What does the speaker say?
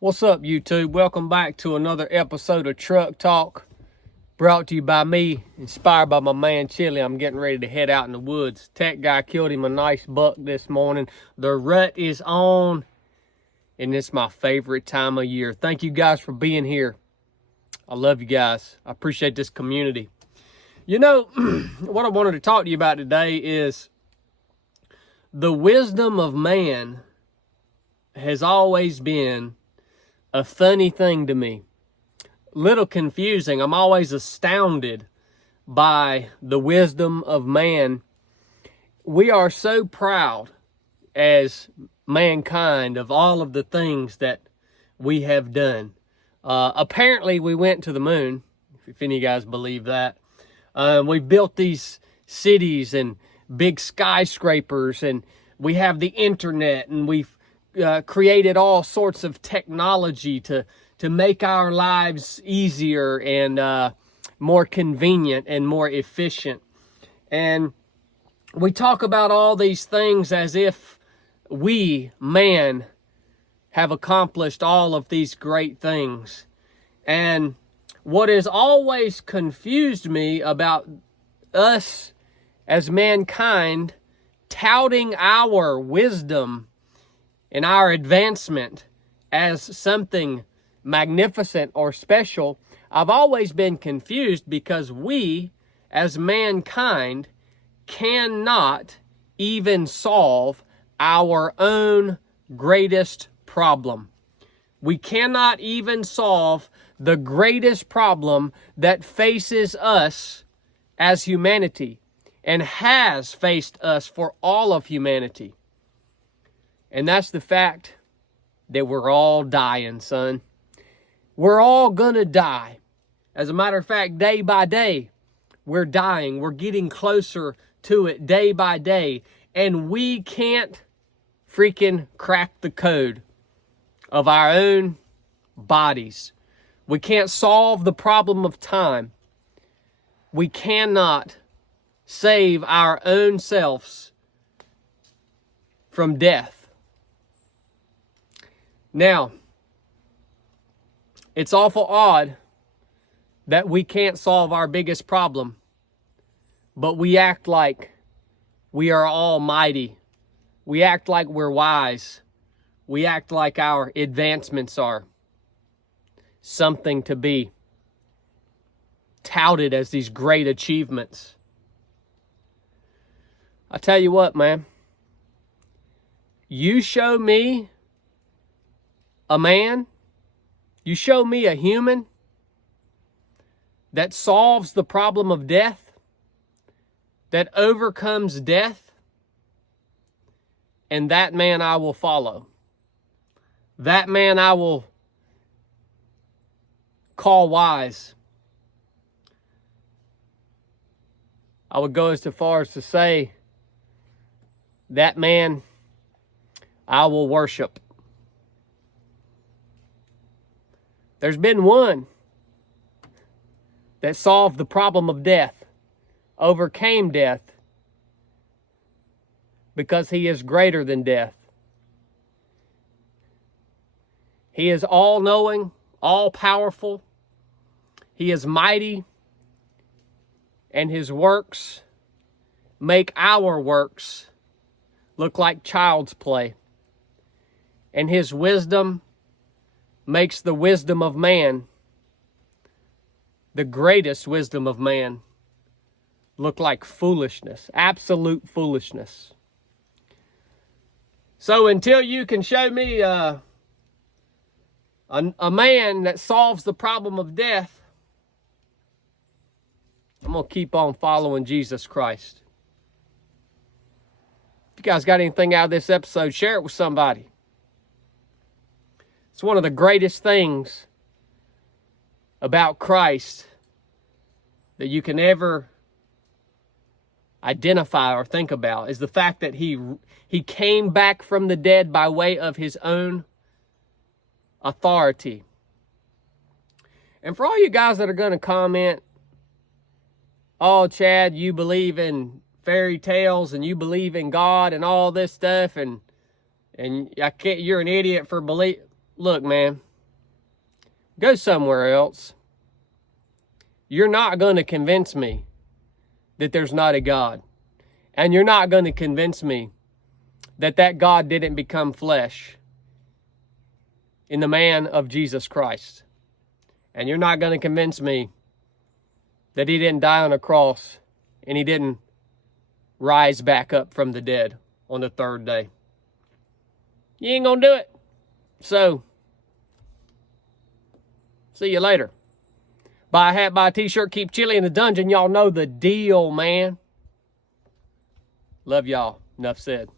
What's up, YouTube? Welcome back to another episode of Truck Talk, brought to you by me, inspired by my man Chili. I'm getting ready to head out in the woods. Tech guy killed him a nice buck this morning. The rut is on, and it's my favorite time of year. Thank you guys for being here. I love you guys. I appreciate this community. You know, what I wanted to talk to you about today is the wisdom of man has always been a funny thing to me. Little confusing. I'm always astounded by the wisdom of man. We are so proud as mankind of all of the things that we have done. Apparently, we went to the moon, if any of you guys believe that. We built these cities and big skyscrapers, and we have the internet, and we've created all sorts of technology to make our lives easier and more convenient and more efficient. And we talk about all these things as if we, man, have accomplished all of these great things. And what has always confused me about us as mankind touting our wisdom and our advancement as something magnificent or special, I've always been confused because we, as mankind, cannot even solve our own greatest problem. We cannot even solve the greatest problem that faces us as humanity and has faced us for all of humanity. And that's the fact that we're all dying, son. We're all gonna die. As a matter of fact, day by day, we're dying. We're getting closer to it day by day. And we can't freaking crack the code of our own bodies. We can't solve the problem of time. We cannot save our own selves from death. Now, it's awful odd that we can't solve our biggest problem, but we act like we are almighty. We act like we're wise. We act like our advancements are something to be touted as these great achievements. I tell you what, man, you show me a man, you show me a human that solves the problem of death, that overcomes death, and that man I will follow. That man I will call wise. I would go as far as to say, that man I will worship. There's been one that solved the problem of death, overcame death, because he is greater than death. He is all-knowing, all-powerful. He is mighty, and his works make our works look like child's play. And his wisdom makes the wisdom of man, the greatest wisdom of man, look like foolishness, absolute foolishness. So until you can show me a man that solves the problem of death, I'm going to keep on following Jesus Christ. If you guys got anything out of this episode, share it with somebody. It's one of the greatest things about Christ that you can ever identify or think about is the fact that he came back from the dead by way of his own authority. And for all you guys that are going to comment, oh, Chad, you believe in fairy tales and you believe in God and all this stuff, and I can't, you're an idiot for believe. Look, man, Go somewhere else. You're not going to convince me that there's not a God. And you're not going to convince me that that God didn't become flesh in the man of Jesus Christ. And you're not going to convince me that he didn't die on a cross and he didn't rise back up from the dead on the third day. You ain't going to do it. So, see you later. Buy a hat, buy a t-shirt, keep chilly in the dungeon. Y'all know the deal, man. Love y'all. Enough said.